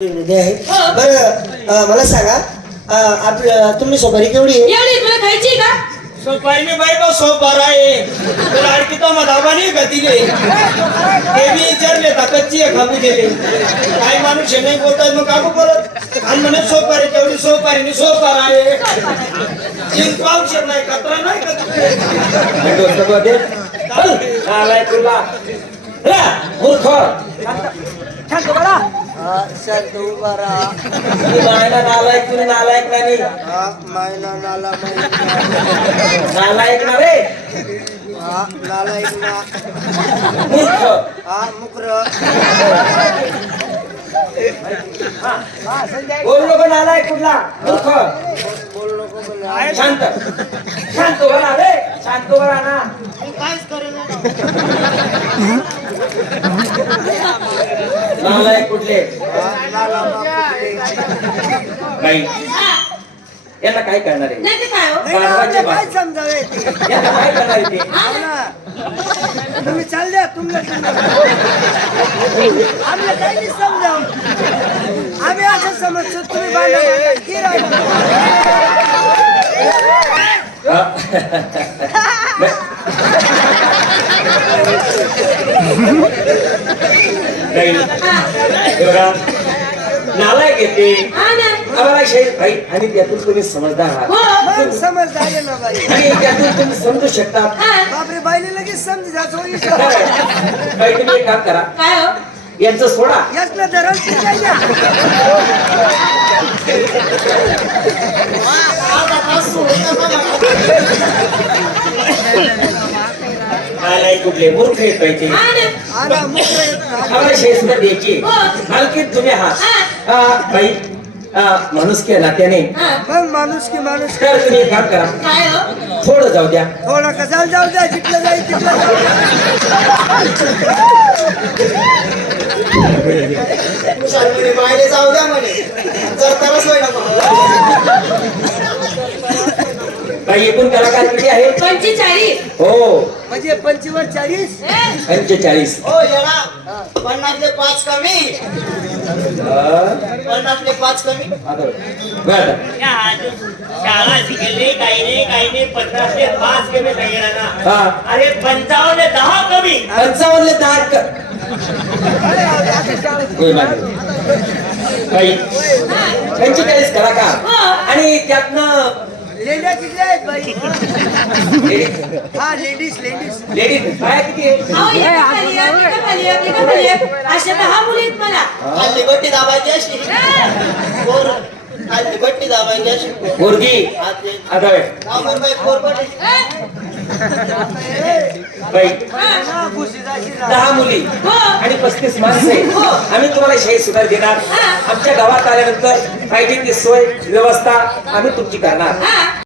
आहे. बरं मला सांगा आपलं तुम्ही सोपारी केवढी आहे? एवढी तुला खायची का? सोपारी में भाई सो आणखी तो मधाबा नाही का तिले ते बी विचारले का कच्ची आहे खाबू दिले काही माणूस हे नाही बोलतात मग काकू परत आणि म्हणे सोपारी तेवढी सोपारी नि सोपार आहे. तीन पावशे नाही कचरा नाही आलाय तुला. रा, मूर्ख शांत उभा राहा. तुम्ही मायला नालायक तुम्ही नालायक नाही. हा, मायना नाला नालायक ना रे. हा नालायक ना. मूर्ख हा मुकर बोल नको नालायक कुठला. मूर्ख बोल नको शांत. शांत बरा रे. शांत बरा ना. नालायक कुठले हा, याला काय करणार आहे नाही ते काय हो नाही ना. काय समजावे ते? याला काय करणार आहे ते हो ना. तुम्ही चालले तुमला आम्हाला काही नाही आम्ही असं समजतो तुम्ही. की राहिलं? काही हे बघा नालायक येते हा आम्हाला भाई आणि त्यातून तुम्ही समजदार आहात. हो. बाई. आणि त्यातून तुम्ही समजू शकतात. हा. बापरे बाईले लगेच समज जातो काही तुम्ही एक काम करा. काय हो? यांचं सोडा. यातलं धरण काय नालायक कुठले मूर्ख येत पाहिजे हा ना. आला मुकर येत ना. आम्हाला शेत सुद्धा द्यायची हो. मालकीत तुम्ही आहात हा. आ, बाई आ, माणूस के नात्याने. हा. मग माणूस की माणूस तर तुम्ही एक काम करा. हो? थोडं जाऊ द्या. थोडं कसा जाऊ द्या जिथलं जाईल तिथलं जाऊ. द्या बाहेर जाऊ द्या म्हणे. बाई एकूण कलाकार किती आहेत? पंचेचाळीस. हो. म्हणजे पंचवीस चाळीस पंचेचाळीस. हो पन्नासले पाच कमी. पन्नासले पाच कमी. बर शाळा शिकले काही नाही काही नाही. पन्नासले पाच कमी नाही ना हा. अरे पंचावन्न दहा कमी. पंचावन्न दहा पंचेचाळीस कलाकार. आणि त्यातनं लेड्या किती आहेत बाई लेडीज हा लेडीज लेडीज लेडीज बाया किती आहे अहो, एका खाली. अशा दहा मुली आहेत मला बट्टी दाबायची अशी पोर बट्टी दाबायची अशी पोर. मुलगी हा ते. आदळ दाबून बाई पोर बट्टी. ए, बाई दहा मुली आणि पस्तीस माणसे. आम्ही तुम्हाला शाही सुधार देणार. आमच्या गावात आल्यानंतर पाहिजे ती सोय व्यवस्था आम्ही तुमची करणार.